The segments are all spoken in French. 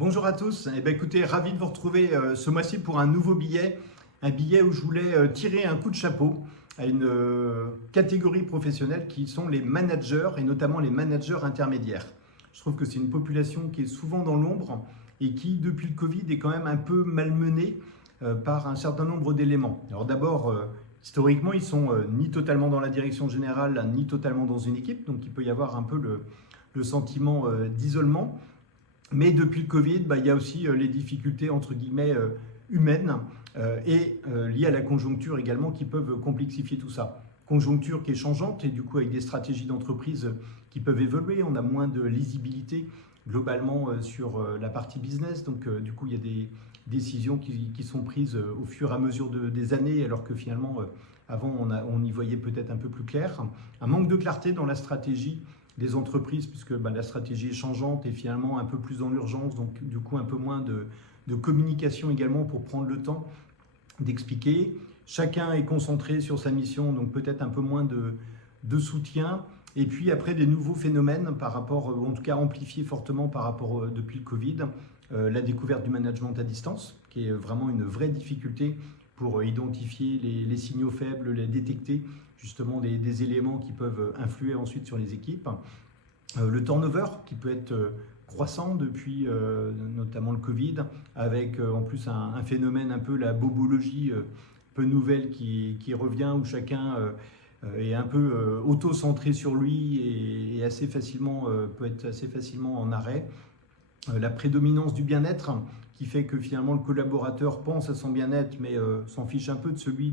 Bonjour à tous, écoutez, ravi de vous retrouver ce mois-ci pour un nouveau billet. Un billet où je voulais tirer un coup de chapeau à une catégorie professionnelle qui sont les managers et notamment les managers intermédiaires. Je trouve que c'est une population qui est souvent dans l'ombre et qui, depuis le Covid, est quand même un peu malmenée par un certain nombre d'éléments. Alors d'abord, historiquement, ils sont ni totalement dans la direction générale, ni totalement dans une équipe, donc il peut y avoir un peu le sentiment d'isolement. Mais depuis le Covid, il y a aussi les difficultés entre guillemets humaines et liées à la conjoncture également qui peuvent complexifier tout ça. Conjoncture qui est changeante et du coup avec des stratégies d'entreprise qui peuvent évoluer. On a moins de lisibilité globalement sur la partie business. Donc du coup il y a des décisions qui sont prises au fur et à mesure des années alors que finalement avant on y voyait peut-être un peu plus clair. Un manque de clarté dans la stratégie des entreprises puisque la stratégie est changeante et finalement un peu plus dans l'urgence, donc du coup un peu moins de communication également pour prendre le temps d'expliquer. Chacun est concentré sur sa mission, donc peut-être un peu moins de soutien. Et puis après des nouveaux phénomènes par rapport, ou en tout cas amplifiés fortement par rapport depuis le Covid, la découverte du management à distance, qui est vraiment une vraie difficulté pour identifier les signaux faibles, les détecter justement des éléments qui peuvent influer ensuite sur les équipes. Le turnover qui peut être croissant depuis notamment le Covid, avec en plus un phénomène un peu la bobologie peu nouvelle qui revient, où chacun est un peu auto-centré sur lui et assez facilement, peut être assez facilement en arrêt. La prédominance du bien-être qui fait que finalement le collaborateur pense à son bien-être mais s'en fiche un peu de celui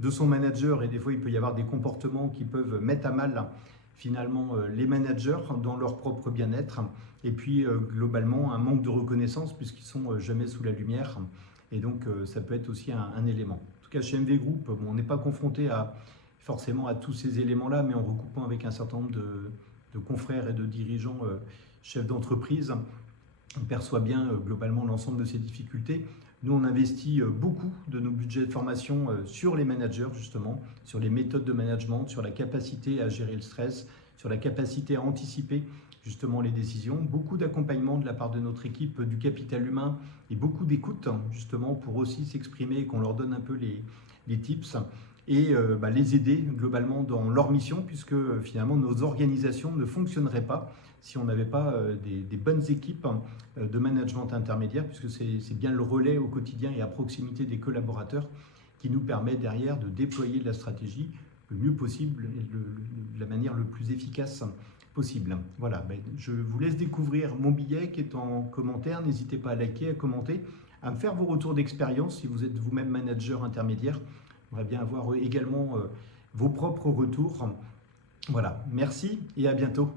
de son manager, et des fois il peut y avoir des comportements qui peuvent mettre à mal finalement les managers dans leur propre bien-être, et puis globalement un manque de reconnaissance puisqu'ils sont jamais sous la lumière, et donc ça peut être aussi un élément. En tout cas chez MV Group, on n'est pas confronté forcément à tous ces éléments-là, mais en recoupant avec un certain nombre de confrères et de dirigeants chefs d'entreprise, on perçoit bien globalement l'ensemble de ces difficultés. Nous, on investit beaucoup de nos budgets de formation sur les managers, justement, sur les méthodes de management, sur la capacité à gérer le stress, sur la capacité à anticiper justement les décisions. Beaucoup d'accompagnement de la part de notre équipe du capital humain et beaucoup d'écoute, justement, pour aussi s'exprimer et qu'on leur donne un peu les tips et les aider globalement dans leur mission, puisque finalement nos organisations ne fonctionneraient pas si on n'avait pas des bonnes équipes de management intermédiaire, puisque c'est bien le relais au quotidien et à proximité des collaborateurs qui nous permet derrière de déployer de la stratégie le mieux possible et de la manière le plus efficace possible. Voilà, je vous laisse découvrir mon billet qui est en commentaire. N'hésitez pas à liker, à commenter, à me faire vos retours d'expérience si vous êtes vous-même manager intermédiaire. J'aimerais bien avoir également vos propres retours. Voilà, merci et à bientôt.